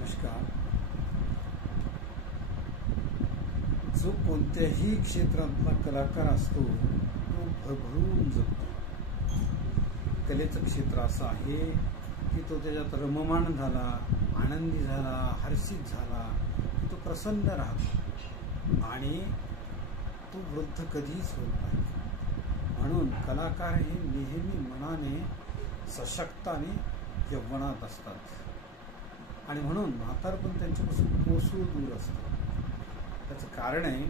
नमस्कार. जो कोणत्याही क्षेत्रातला कलाकार असतो तो भरभरून जगतो. कलेचं क्षेत्र असं आहे की तो त्याच्यात रममाण झाला, आनंदी झाला, हर्षित झाला, तो प्रसन्न राहतो आणि तो वृद्ध कधीच होत नाही. म्हणून कलाकार हे नेहमी मनाने सशक्त आणि यव्वनात असतात आणि म्हणून म्हातारपण त्यांच्यापासून कोसळून दूर असतं. त्याचं कारण आहे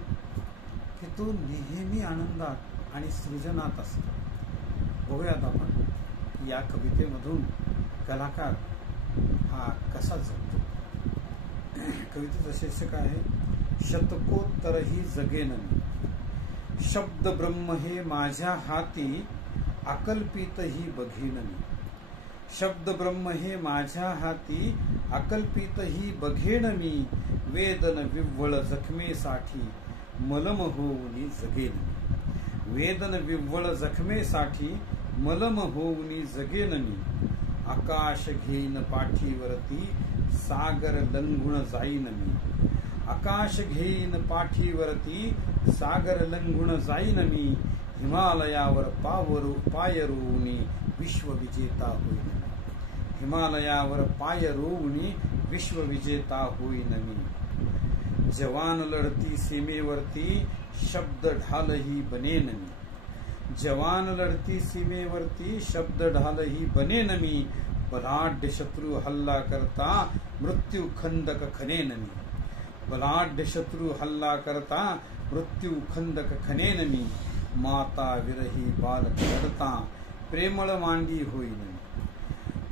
की तो नेहमी आनंदात आणि सृजनात असतो. बघूयात आपण या कवितेमधून कलाकार हा कसा जगतो. कवितेचं शीर्षक आहे शतकोत्तरही जगेन मी. शब्द ब्रह्म हे माझ्या हाती अकल्पितही बघेन मी. शब्द ब्रह्म हे माझ्या हाती अकल्पितही बघेन मी. वेदन विव्वळ जखमेसाठी मलम होऊनी जगेन मी. वेदन विव्वळ जखमेसाठी मलम होऊनी जगेन मी. आकाश घेईन पाठीवरती सागर लंघुण जाईन मी. आकाश घेईन पाठीवरती सागर लंघुण जाईन मी. हिमालयावर पाय रोवणी विश्वविजेता होईन मी. हिमालयावर पाय रोवणी विश्वविजेता होईन मी. जवान लढती सीमेवरती शब्द ढालही बनेन मी. जवान लढती सीमेवरती शब्द ढालही बनेन मी. बलाढ्य शत्रू हल्ला करता मृत्यू खंदक खनेन मी. बलाढ्य शत्रू हल्ला करता मृत्यू खंदक खनेन मी. माता विरही बालक रडता प्रेमळ मांडी होईन मी.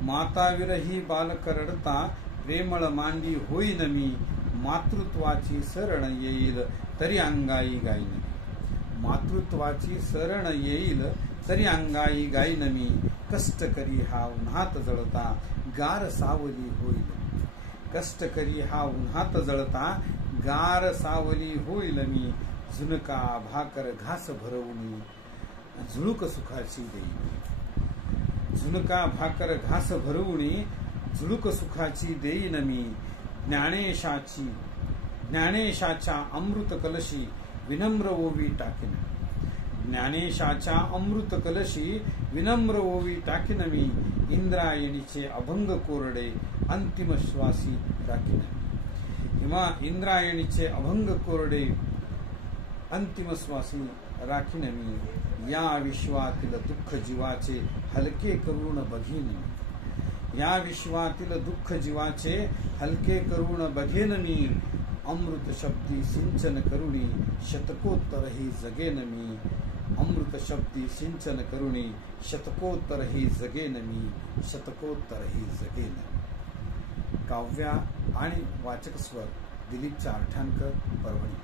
माता विरही बालक रडता प्रेमळ मांडी होईन मी. मातृत्वाची शरण येईल तरी अंगाई गाईन मी. मातृत्वाची शरण येईल तरी अंगाई गाईन मी. कष्ट करी हा उन्हात जळता गार सावली होईल मी. कष्ट करी हा उन्हात जळता गार सावली होईल मी. झुणका भाकर घास भरवणी झुळूक सुखाची देईन. झुणका भाकर घास भरवणी झुळूक सुखाची देईन मी. ज्ञानेशाच्या अमृत कलशी विनम्र ओवी टाकीन. ज्ञानेशाच्या अमृत कलशी विनम्र ओवी टाकीन मी. इंद्रायणीचे अभंग कोरडे अंतिम श्वासी राखीन मी. इंद्रायणीचे अभंग कोरडे अंतिम श्वासी राखीन मी. या विश्वातील दुःख जीवाचे हलके करून बघीन मी. या विश्वातील दुःख जीवाचे हलके करून बघेन मी. अमृत शब्दी सिंचन करुणी शतकोत्तरही जगेन मी. अमृत शब्दी सिंचन करुणी शतकोत्तरही जगेन मी. शतकोत्तरही जगेन. काव्य आणि वाचक स्वर दिलीप चारठाणकर, परभणी.